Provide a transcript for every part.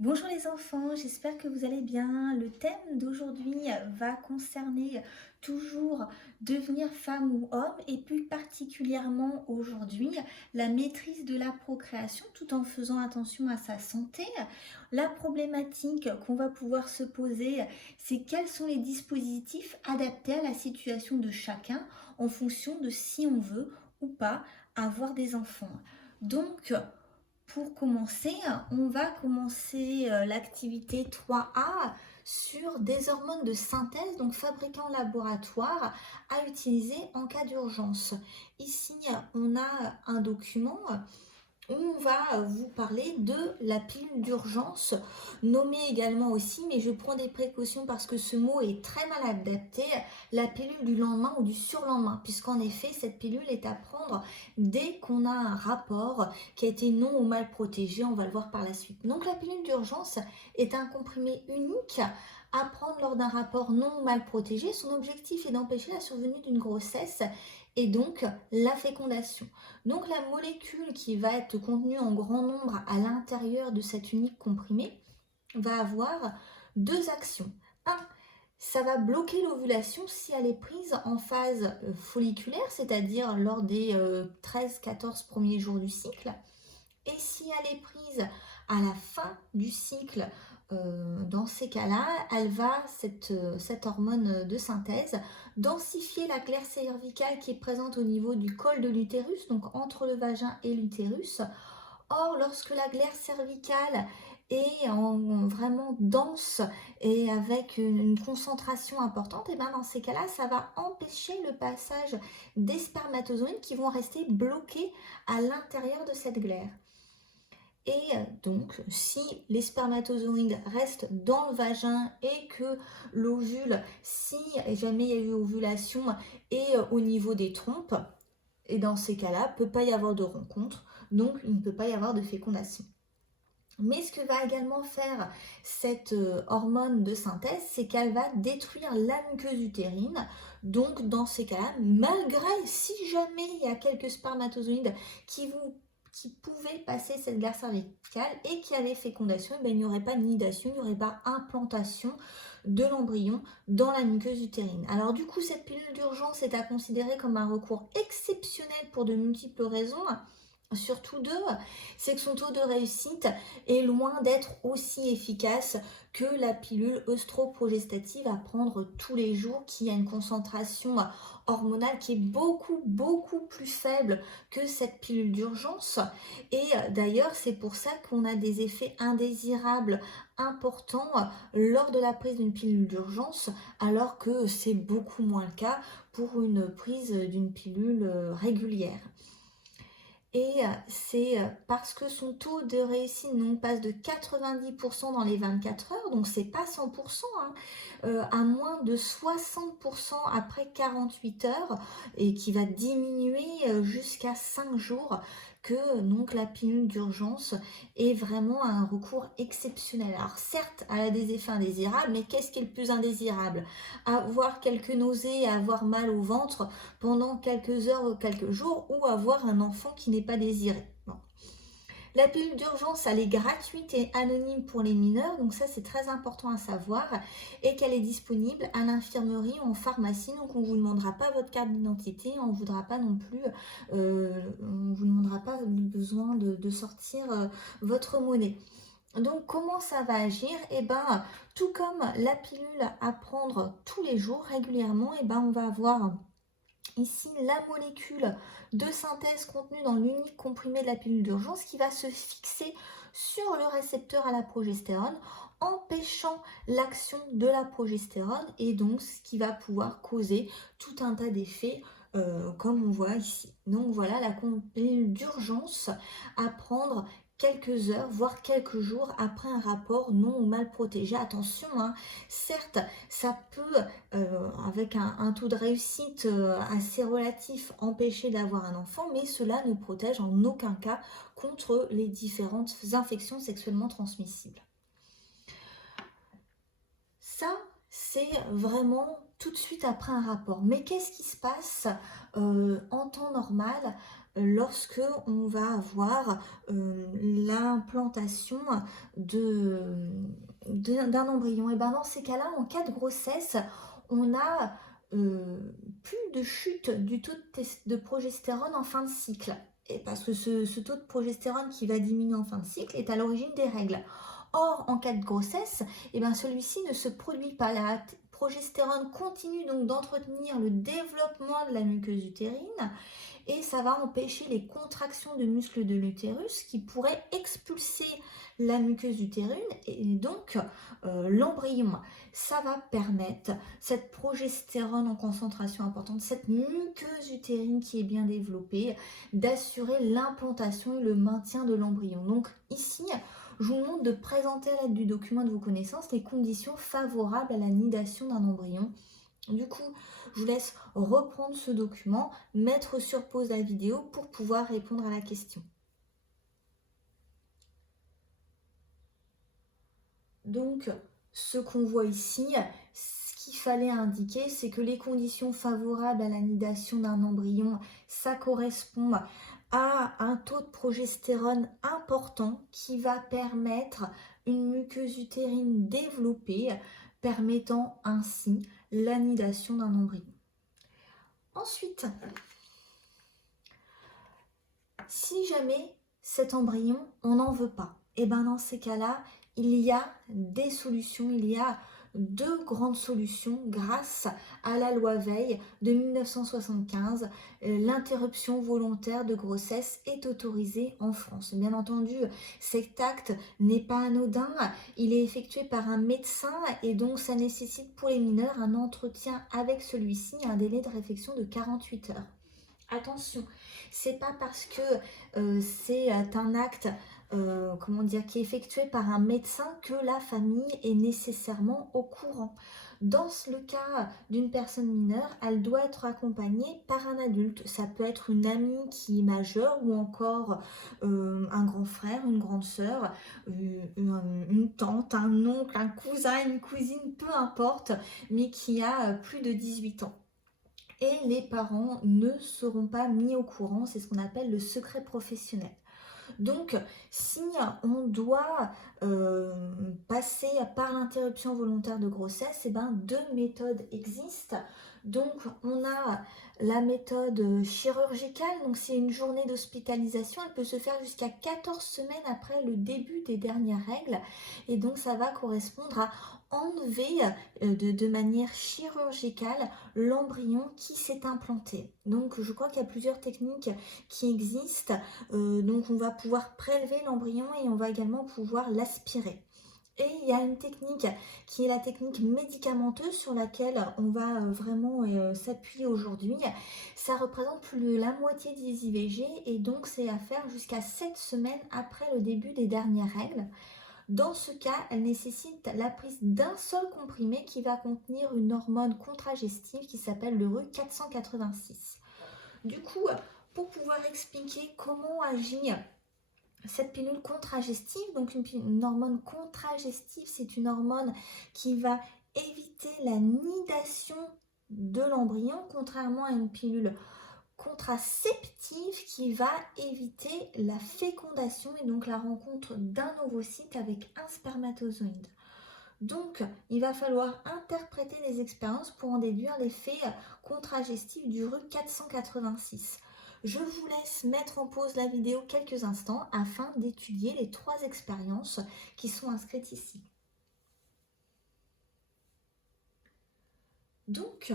Bonjour les enfants, j'espère que vous allez bien. Le thème d'aujourd'hui va concerner toujours devenir femme ou homme et plus particulièrement aujourd'hui la maîtrise de la procréation tout en faisant attention à sa santé. La problématique qu'on va pouvoir se poser, c'est quels sont les dispositifs adaptés à la situation de chacun en fonction de si on veut ou pas avoir des enfants. Donc, pour commencer, on va commencer l'activité 3A sur des hormones de synthèse, donc fabriquées en laboratoire, à utiliser en cas d'urgence. Ici, on a un document on va vous parler de la pilule d'urgence, nommée également aussi, mais je prends des précautions parce que ce mot est très mal adapté, la pilule du lendemain ou du surlendemain, puisqu'en effet, cette pilule est à prendre dès qu'on a un rapport qui a été non ou mal protégé, on va le voir par la suite. Donc la pilule d'urgence est un comprimé unique à prendre lors d'un rapport non ou mal protégé. Son objectif est d'empêcher la survenue d'une grossesse et donc la fécondation. Donc la molécule qui va être contenue en grand nombre à l'intérieur de cet unique comprimé va avoir deux actions. Un, ça va bloquer l'ovulation si elle est prise en phase folliculaire, c'est-à-dire lors des 13-14 premiers jours du cycle. Et si elle est prise à la fin du cycle, dans ces cas-là, elle va, cette hormone de synthèse, densifier la glaire cervicale qui est présente au niveau du col de l'utérus, donc entre le vagin et l'utérus. Or, lorsque la glaire cervicale est vraiment dense et avec une concentration importante, et bien dans ces cas-là, ça va empêcher le passage des spermatozoïdes qui vont rester bloqués à l'intérieur de cette glaire. Et donc, si les spermatozoïdes restent dans le vagin et que l'ovule, si jamais il y a eu ovulation, est au niveau des trompes, et dans ces cas-là, il ne peut pas y avoir de rencontre, donc il ne peut pas y avoir de fécondation. Mais ce que va également faire cette hormone de synthèse, c'est qu'elle va détruire la muqueuse utérine. Donc dans ces cas-là, malgré si jamais il y a quelques spermatozoïdes qui pouvaient passer cette glaire cervicale et qui avaient fécondation, il n'y aurait pas de nidation, il n'y aurait pas implantation de l'embryon dans la muqueuse utérine. Alors du coup, cette pilule d'urgence est à considérer comme un recours exceptionnel pour de multiples raisons. Surtout deux, c'est que son taux de réussite est loin d'être aussi efficace que la pilule œstroprogestative à prendre tous les jours, qui a une concentration hormonale qui est beaucoup plus faible que cette pilule d'urgence. Et d'ailleurs, c'est pour ça qu'on a des effets indésirables importants lors de la prise d'une pilule d'urgence, alors que c'est beaucoup moins le cas pour une prise d'une pilule régulière. Et c'est parce que son taux de réussite passe de 90% dans les 24 heures, donc c'est pas 100%, à moins de 60% après 48 heures, et qui va diminuer jusqu'à 5 jours, que donc la pilule d'urgence est vraiment un recours exceptionnel. Alors certes, elle a des effets indésirables, mais qu'est-ce qui est le plus indésirable? Avoir quelques nausées, avoir mal au ventre pendant quelques heures ou quelques jours, ou avoir un enfant qui n'est pas désiré. Bon. La pilule d'urgence, elle est gratuite et anonyme pour les mineurs, donc ça c'est très important à savoir, et qu'elle est disponible à l'infirmerie ou en pharmacie, donc on ne vous demandera pas votre carte d'identité, on ne voudra pas non plus, on vous demandera pas besoin de sortir votre monnaie. Donc comment ça va agir? Eh ben, tout comme la pilule à prendre tous les jours régulièrement, eh ben, on va avoir ici la molécule de synthèse contenue dans l'unique comprimé de la pilule d'urgence qui va se fixer sur le récepteur à la progestérone, empêchant l'action de la progestérone, et donc ce qui va pouvoir causer tout un tas d'effets comme on voit ici. Donc voilà la pilule d'urgence à prendre quelques heures, voire quelques jours après un rapport non ou mal protégé. Attention, certes, ça peut, avec un taux de réussite assez relatif, empêcher d'avoir un enfant, mais cela ne protège en aucun cas contre les différentes infections sexuellement transmissibles. Ça, c'est vraiment tout de suite après un rapport. Mais qu'est-ce qui se passe en temps normal lorsque on va avoir l'implantation d'un embryon. Et ben dans ces cas-là, en cas de grossesse, on a plus de chute du taux de progestérone en fin de cycle. Et parce que ce taux de progestérone qui va diminuer en fin de cycle est à l'origine des règles. Or, en cas de grossesse, eh ben, celui-ci ne se produit pas. La progestérone continue donc d'entretenir le développement de la muqueuse utérine et ça va empêcher les contractions de muscles de l'utérus qui pourraient expulser la muqueuse utérine et donc l'embryon. Ça va permettre cette progestérone en concentration importante, cette muqueuse utérine qui est bien développée, d'assurer l'implantation et le maintien de l'embryon. Donc ici, je vous demande de présenter à l'aide du document de vos connaissances les conditions favorables à la nidation d'un embryon. Du coup, je vous laisse reprendre ce document, mettre sur pause la vidéo pour pouvoir répondre à la question. Donc, ce qu'on voit ici, ce qu'il fallait indiquer, c'est que les conditions favorables à la nidation d'un embryon, ça correspond à un taux de progestérone important qui va permettre une muqueuse utérine développée, permettant ainsi l'anidation d'un embryon. Ensuite, si jamais cet embryon, on n'en veut pas, et bien dans ces cas-là, il y a des solutions, il y a deux grandes solutions grâce à la loi Veil de 1975. L'interruption volontaire de grossesse est autorisée en France. Bien entendu, cet acte n'est pas anodin, il est effectué par un médecin et donc ça nécessite pour les mineurs un entretien avec celui-ci, un délai de réflexion de 48 heures. Attention, c'est pas parce que c'est un acte qui est effectué par un médecin que la famille est nécessairement au courant. Dans le cas d'une personne mineure, elle doit être accompagnée par un adulte. Ça peut être une amie qui est majeure ou encore un grand frère, une grande sœur, une tante, un oncle, un cousin, une cousine, peu importe, mais qui a plus de 18 ans. Et les parents ne seront pas mis au courant, c'est ce qu'on appelle le secret professionnel. Donc, si on doit passer par l'interruption volontaire de grossesse, eh ben, deux méthodes existent. Donc, on a la méthode chirurgicale, donc c'est une journée d'hospitalisation, elle peut se faire jusqu'à 14 semaines après le début des dernières règles, et donc ça va correspondre à enlever de manière chirurgicale l'embryon qui s'est implanté. Donc je crois qu'il y a plusieurs techniques qui existent. Donc on va pouvoir prélever l'embryon et on va également pouvoir l'aspirer. Et il y a une technique qui est la technique médicamenteuse sur laquelle on va vraiment s'appuyer aujourd'hui. Ça représente plus de la moitié des IVG et donc c'est à faire jusqu'à 7 semaines après le début des dernières règles. Dans ce cas, elle nécessite la prise d'un seul comprimé qui va contenir une hormone contragestive qui s'appelle le RU486. Du coup, pour pouvoir expliquer comment agit cette pilule contragestive, donc une hormone contragestive, c'est une hormone qui va éviter la nidation de l'embryon, contrairement à une pilule contraceptive qui va éviter la fécondation et donc la rencontre d'un ovocyte avec un spermatozoïde. Donc, il va falloir interpréter les expériences pour en déduire l'effet contragestif du RU486. Je vous laisse mettre en pause la vidéo quelques instants afin d'étudier les 3 expériences qui sont inscrites ici. Donc,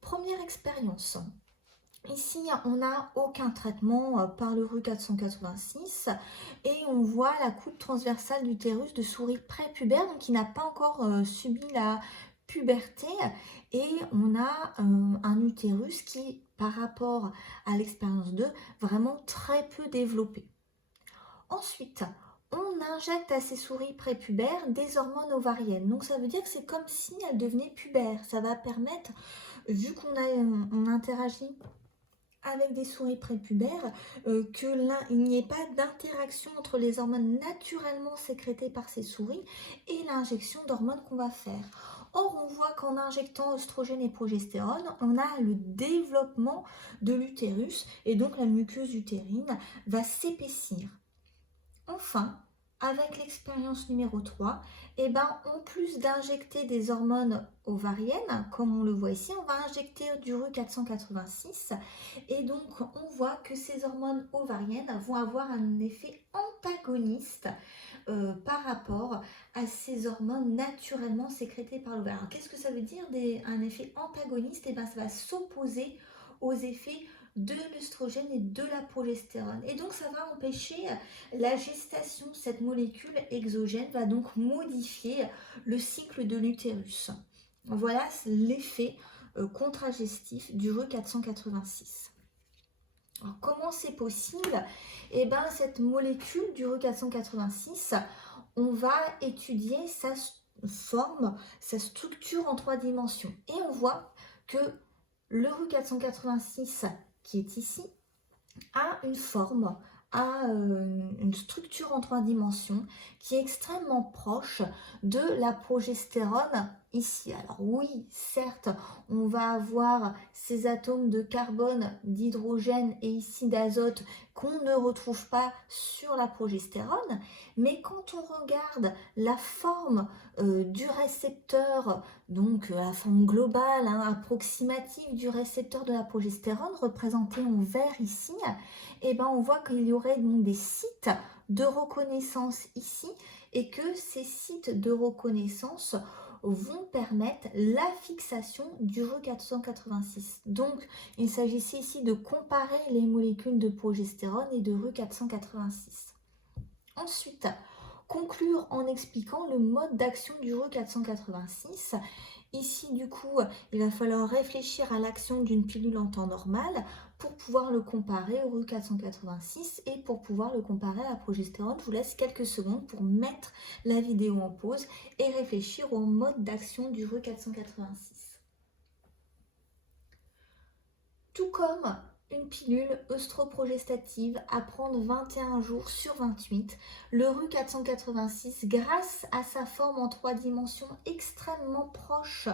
première expérience. Ici, on n'a aucun traitement par le RU486 et on voit la coupe transversale d'utérus de souris prépubère, donc qui n'a pas encore subi la puberté, et on a un utérus qui, par rapport à l'expérience 2, vraiment très peu développé. Ensuite, on injecte à ces souris prépubères des hormones ovariennes. Donc ça veut dire que c'est comme si elles devenaient pubères. Ça va permettre, vu qu'on interagit avec des souris prépubères, qu'il n'y ait pas d'interaction entre les hormones naturellement sécrétées par ces souris et l'injection d'hormones qu'on va faire. Or, on voit qu'en injectant oestrogène et progestérone, on a le développement de l'utérus et donc la muqueuse utérine va s'épaissir. Enfin, avec l'expérience numéro 3, en plus d'injecter des hormones ovariennes, comme on le voit ici, on va injecter du RU486 et donc on voit que ces hormones ovariennes vont avoir un effet antagoniste par rapport à ces hormones naturellement sécrétées par l'ovaire. Alors qu'est-ce que ça veut dire un effet antagoniste? Ça va s'opposer aux effets de l'œstrogène et de la progestérone. Et donc ça va empêcher la gestation. Cette molécule exogène va donc modifier le cycle de l'utérus. Voilà l'effet contragestif du RU486. Alors, comment c'est possible? Cette molécule du RU486, on va étudier sa forme, sa structure en 3 dimensions. Et on voit que le RU486 qui est ici a une forme, a une structure en 3 dimensions qui est extrêmement proche de la progestérone ici. Alors oui, certes, on va avoir ces atomes de carbone, d'hydrogène et ici d'azote qu'on ne retrouve pas sur la progestérone, mais quand on regarde la forme du récepteur, donc la forme globale, approximative du récepteur de la progestérone, représenté en vert ici, on voit qu'il y aurait donc des sites de reconnaissance ici et que ces sites de reconnaissance vont permettre la fixation du RU486. Donc, il s'agissait ici de comparer les molécules de progestérone et de RU486. Ensuite, conclure en expliquant le mode d'action du RU486. Ici, du coup, il va falloir réfléchir à l'action d'une pilule en temps normal pour pouvoir le comparer au RU486 et pour pouvoir le comparer à la progestérone. Je vous laisse quelques secondes pour mettre la vidéo en pause et réfléchir au mode d'action du RU486. Tout comme une pilule œstroprogestative à prendre 21 jours sur 28, le RU486, grâce à sa forme en 3 dimensions extrêmement proche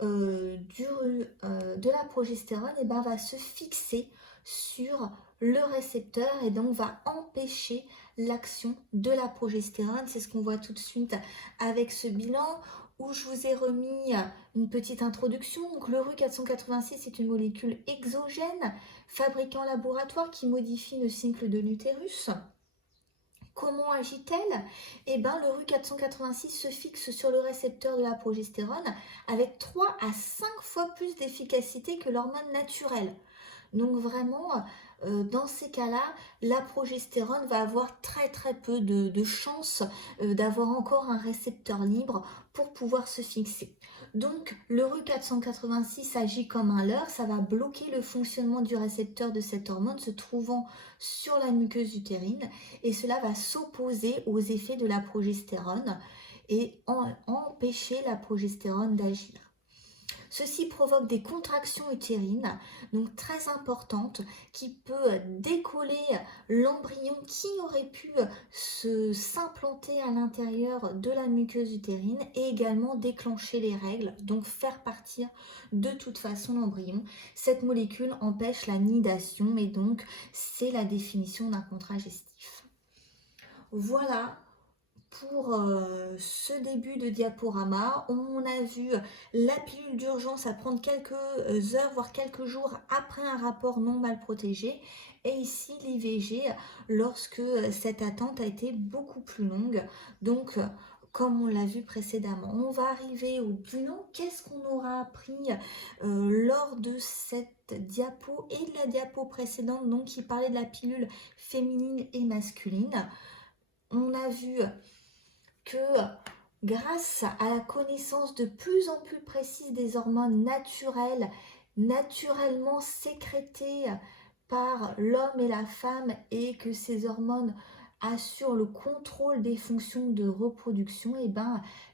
de la progestérone, va se fixer sur le récepteur et donc va empêcher l'action de la progestérone. C'est ce qu'on voit tout de suite avec ce bilan où je vous ai remis une petite introduction. Donc le RU486 est une molécule exogène fabriquée en laboratoire qui modifie le cycle de l'utérus. Comment agit-elle? Le RU486 se fixe sur le récepteur de la progestérone avec 3 à 5 fois plus d'efficacité que l'hormone naturelle. Donc vraiment, dans ces cas-là, la progestérone va avoir très très peu de chances d'avoir encore un récepteur libre pour pouvoir se fixer. Donc le RU486 agit comme un leurre, ça va bloquer le fonctionnement du récepteur de cette hormone se trouvant sur la muqueuse utérine et cela va s'opposer aux effets de la progestérone et empêcher la progestérone d'agir. Ceci provoque des contractions utérines, donc très importantes, qui peut décoller l'embryon qui aurait pu s'implanter à l'intérieur de la muqueuse utérine et également déclencher les règles, donc faire partir de toute façon l'embryon. Cette molécule empêche la nidation et donc c'est la définition d'un contragestif. Voilà pour ce début de diaporama. On a vu la pilule d'urgence à prendre quelques heures, voire quelques jours après un rapport non mal protégé. Et ici, l'IVG, lorsque cette attente a été beaucoup plus longue. Donc, comme on l'a vu précédemment, on va arriver au bilan. Qu'est-ce qu'on aura appris lors de cette diapo et de la diapo précédente, donc qui parlait de la pilule féminine et masculine? On a vu que grâce à la connaissance de plus en plus précise des hormones naturelles, naturellement sécrétées par l'homme et la femme, et que ces hormones assurent le contrôle des fonctions de reproduction,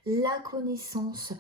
la connaissance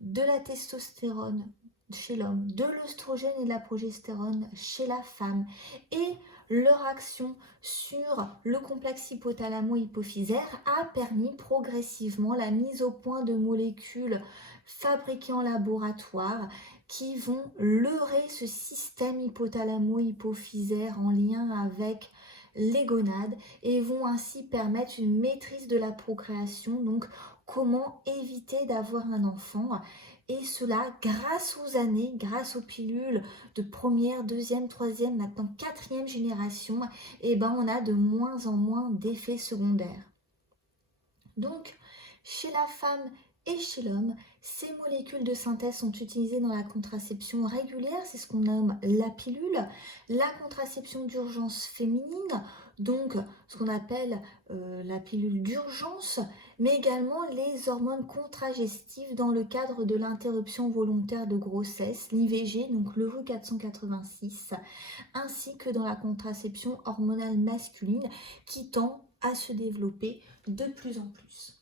de la testostérone chez l'homme, de l'œstrogène et de la progestérone chez la femme, et leur action sur le complexe hypothalamo-hypophysaire a permis progressivement la mise au point de molécules fabriquées en laboratoire qui vont leurrer ce système hypothalamo-hypophysaire en lien avec les gonades et vont ainsi permettre une maîtrise de la procréation. Donc, comment éviter d'avoir un enfant, et cela grâce aux années, grâce aux pilules de première, deuxième, troisième, maintenant quatrième génération, et ben on a de moins en moins d'effets secondaires. Donc, chez la femme et chez l'homme, ces molécules de synthèse sont utilisées dans la contraception régulière, c'est ce qu'on nomme la pilule, la contraception d'urgence féminine, donc ce qu'on appelle la pilule d'urgence, mais également les hormones contragestives dans le cadre de l'interruption volontaire de grossesse, l'IVG, donc l'Euro 486, ainsi que dans la contraception hormonale masculine qui tend à se développer de plus en plus.